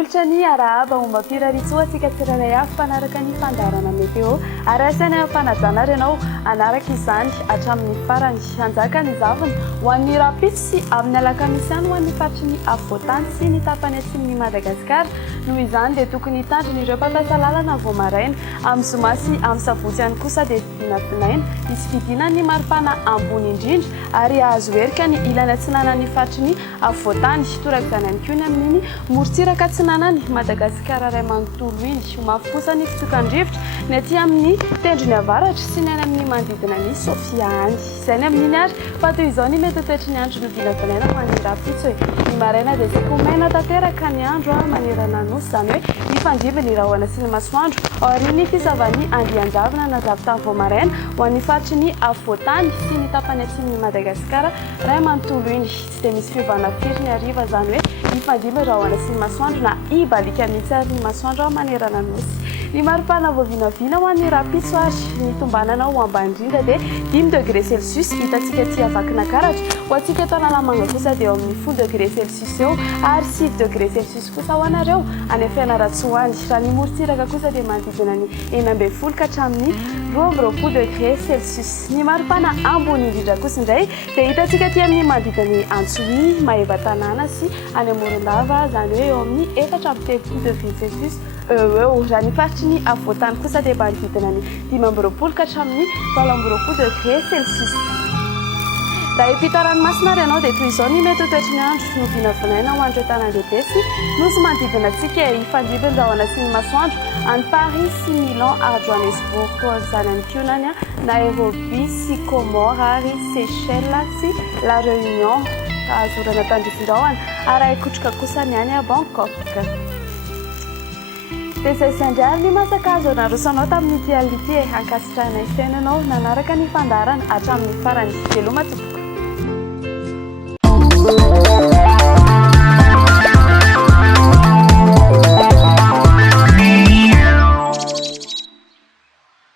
manolotra ny arahaba momba piraritsoa atsika tsirairay avy mpanaraka ny fandarana meteo ary asaina fanajana renao anaraka izany hatramin'ny farany anjaka ny zavina ho an'ny rapitsy sy amin'ny alakamisy any ho an'ny faritry ny afovoantany sy ny tapany atsiminy Madagasikara. Noho izany dia tokony hitandrina ireo mpampiasa lalana vao maraina amin'ny zoma sy amin'ny sabotsy ihany kosa dia vinavinaina hisikidina ny maripana ambony indrindra ary ahazo herika ny ilana tsinanan'ny faritry ny afovoantany torak'izany ihany koa ny amin'iny morontsiraka tsinanany Madagasikara ray manontolo iny homafy kosa ny fitokandrivotra ny aty amin'ny tendrony avaratra sy ny any amin'ny manodidina ny Sofia any. Izay ny amin'iny ary fa toy izao ny mety toetry ny andro no vinavinaina ho an'ny rapitso ny maraina dia tsy komena tanteraka ny andro manerana nosy izany hoe ny fandrimbony ny rahona sy ny masoandro ary ny fisavany andian-javina na zavitany vao maraina ho an'ny faritry ny afovoantany sy ny tapany atsimon'ny Madagasikara ray manontolo iny tsy dia misy fiovana firy ny hariva izany hoe ny fandrimbony rahona sy ny masoandro na ibalika mihitsy ary ny masoandro manerana nosy. Ny maripana voavinavina ho an'ny rapitso ary ny tombanana ho ambany indrindra dia 5 degré celsius hitantsika aty avakina karatra ho antsika eto Analamanga kosa dia eo amin'ny 10 degré celsius eo ary 6 degré celsius kosa ho anareo any Fianaratsoa any. Raha ny morontsiraka kosa dia manodidina ny 12 ka hatramin'ny 20 degré celsius. Ny maripana ambony indrindra kosa indray dia hitantsika aty amin'ny manodidina ny Antsohihy, Maevatanana sy any Morondava izany hoe eo amin'ny 4 degré celsius raha ny faritry ny afovoantany kosa dia manodidina ny 15 ka hatramin'ny 20 degré celsius. Raha hiampita ranomasina ary ianao dia toy izao ny mety toetry ny andro no vinavinaina ho andro tanàn-dehibe sy nosy manodidina antsika hifandrimbony rahona sy ny masoandro any Paris sy Milan ary Johannesburg izany any koa nany Nairobi sy Comores ary Seychelles sy La Réunion azorana tandrifindrahona ary haikotroka kosa ny any Bangkok. Dia izay sandriary ny masaka azo narosanao tamin'ny ity ality ankasitrahana fiainanao nanaraka ny fandarana hatramin'ny farany veloma tompoko.